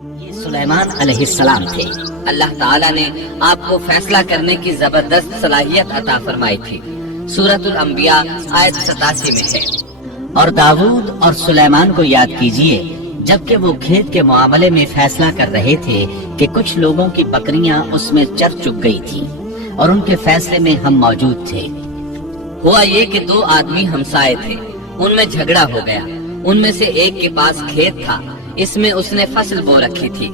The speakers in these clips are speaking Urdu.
یہ سلیمان علیہ السلام تھے۔ اللہ تعالیٰ نے آپ کو فیصلہ کرنے کی زبردست صلاحیت عطا فرمائی تھی۔ سورۃ الانبیاء آیت 87 میں ہے۔ اور داؤد اور سلیمان کو یاد کیجئے جبکہ وہ کھیت کے معاملے میں فیصلہ کر رہے تھے کہ کچھ لوگوں کی بکریاں اس میں چر چک گئی تھی اور ان کے فیصلے میں ہم موجود تھے۔ ہوا یہ کہ دو آدمی ہمسائے تھے، ان میں جھگڑا ہو گیا۔ ان میں سے ایک کے پاس کھیت تھا، اس میں اس نے فصل بو رکھی تھی،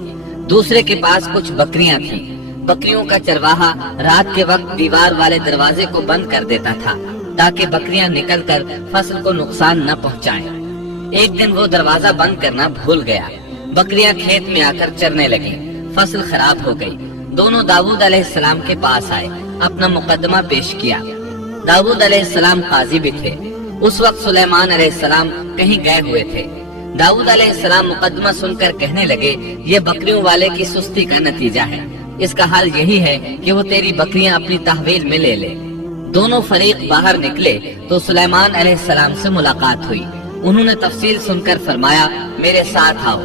دوسرے کے پاس کچھ بکریاں تھیں۔ بکریوں کا چرواہا رات کے وقت دیوار والے دروازے کو بند کر دیتا تھا تاکہ بکریاں نکل کر فصل کو نقصان نہ پہنچائیں۔ ایک دن وہ دروازہ بند کرنا بھول گیا، بکریاں کھیت میں آ کر چرنے لگیں، فصل خراب ہو گئی۔ دونوں داؤد علیہ السلام کے پاس آئے، اپنا مقدمہ پیش کیا۔ داؤد علیہ السلام قاضی بھی تھے۔ اس وقت سلیمان علیہ السلام کہیں گئے ہوئے تھے۔ داؤد علیہ السلام مقدمہ سن کر کہنے لگے، یہ بکریوں والے کی سستی کا نتیجہ ہے، اس کا حل یہی ہے کہ وہ تیری بکریاں اپنی تحویل میں لے لے۔ دونوں فریق باہر نکلے تو سلیمان علیہ السلام سے ملاقات ہوئی۔ انہوں نے تفصیل سن کر فرمایا، میرے ساتھ آؤ۔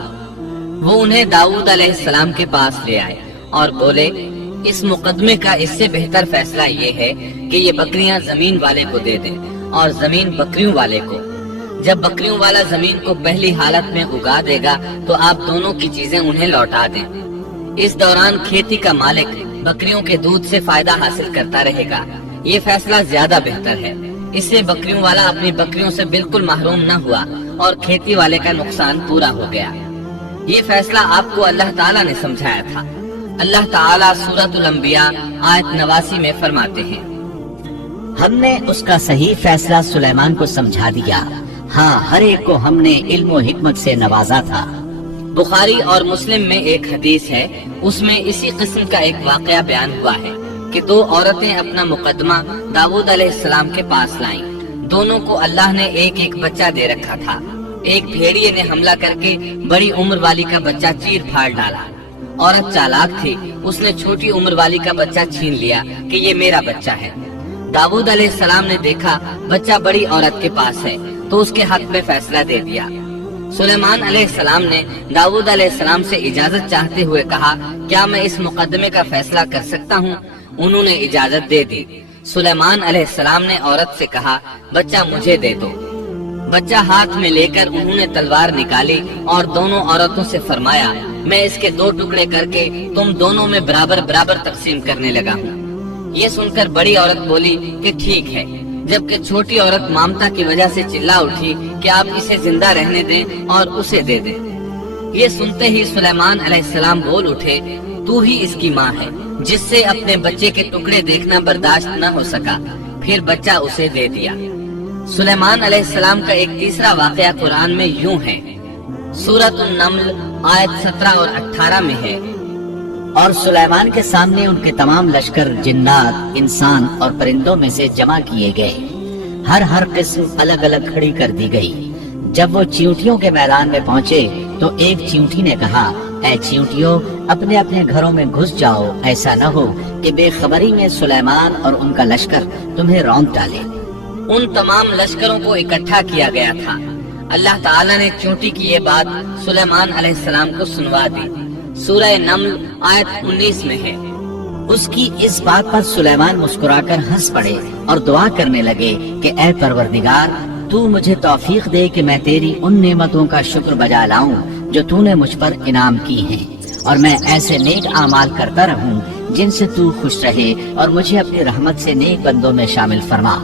وہ انہیں داؤد علیہ السلام کے پاس لے آئے اور بولے، اس مقدمے کا اس سے بہتر فیصلہ یہ ہے کہ یہ بکریاں زمین والے کو دے دیں اور زمین بکریوں والے کو۔ جب بکریوں والا زمین کو پہلی حالت میں اگا دے گا تو آپ دونوں کی چیزیں انہیں لوٹا دیں۔ اس دوران کھیتی کا مالک بکریوں کے دودھ سے فائدہ حاصل کرتا رہے گا۔ یہ فیصلہ زیادہ بہتر ہے۔ اس سے بکریوں والا اپنی بکریوں سے بالکل محروم نہ ہوا اور کھیتی والے کا نقصان پورا ہو گیا۔ یہ فیصلہ آپ کو اللہ تعالیٰ نے سمجھایا تھا۔ اللہ تعالیٰ سورۃ الانبیاء آیت 89 میں فرماتے ہیں، ہم نے اس کا صحیح فیصلہ سلیمان کو سمجھا دیا، ہاں ہر ایک کو ہم نے علم و حکمت سے نوازا تھا۔ بخاری اور مسلم میں ایک حدیث ہے، اس میں اسی قسم کا ایک واقعہ بیان ہوا ہے کہ دو عورتیں اپنا مقدمہ داؤد علیہ السلام کے پاس لائیں۔ دونوں کو اللہ نے ایک ایک بچہ دے رکھا تھا۔ ایک بھیڑیے نے حملہ کر کے بڑی عمر والی کا بچہ چیر پھاڑ ڈالا۔ عورت چالاک تھی، اس نے چھوٹی عمر والی کا بچہ چھین لیا کہ یہ میرا بچہ ہے۔ داؤد علیہ السلام نے دیکھا بچہ بڑی عورت کے پاس ہے تو اس کے حق میں فیصلہ دے دیا۔ سلیمان علیہ السلام نے داؤد علیہ السلام سے اجازت چاہتے ہوئے کہا، کیا میں اس مقدمے کا فیصلہ کر سکتا ہوں؟ انہوں نے اجازت دے دی۔ سلیمان علیہ السلام نے عورت سے کہا، بچہ مجھے دے دو۔ بچہ ہاتھ میں لے کر انہوں نے تلوار نکالی اور دونوں عورتوں سے فرمایا، میں اس کے 2 ٹکڑے کر کے تم دونوں میں برابر برابر تقسیم کرنے لگا ہوں۔ یہ سن کر بڑی عورت بولی کہ ٹھیک ہے، جبکہ چھوٹی عورت مامتا کی وجہ سے چلا اٹھی کہ آپ اسے زندہ رہنے دیں اور اسے دے دیں۔ یہ سنتے ہی سلیمان علیہ السلام بول اٹھے، تو ہی اس کی ماں ہے، جس سے اپنے بچے کے ٹکڑے دیکھنا برداشت نہ ہو سکا، پھر بچہ اسے دے دیا۔ سلیمان علیہ السلام کا ایک تیسرا واقعہ قرآن میں یوں ہے، سورۃ النمل آیت 17 اور 18 میں ہے، اور سلیمان کے سامنے ان کے تمام لشکر جنات، انسان اور پرندوں میں سے جمع کیے گئے، ہر قسم الگ الگ کھڑی کر دی گئی۔ جب وہ چیونٹیوں کے میدان میں پہنچے تو ایک چیونٹی نے کہا، اے چیونٹیوں، اپنے اپنے گھروں میں گھس جاؤ، ایسا نہ ہو کہ بے خبری میں سلیمان اور ان کا لشکر تمہیں رونق ڈالے۔ ان تمام لشکروں کو اکٹھا کیا گیا تھا۔ اللہ تعالیٰ نے چیونٹی کی یہ بات سلیمان علیہ السلام کو سنوا دی۔ سورہ نمل آیت 19 میں ہے، اس کی اس بات پر سلیمان مسکرا کر ہنس پڑے اور دعا کرنے لگے کہ اے پروردگار، تو مجھے توفیق دے کہ میں تیری ان نعمتوں کا شکر بجا لاؤں جو تو نے مجھ پر انعام کی ہیں، اور میں ایسے نیک اعمال کرتا رہوں جن سے تو خوش رہے، اور مجھے اپنی رحمت سے نیک بندوں میں شامل فرما۔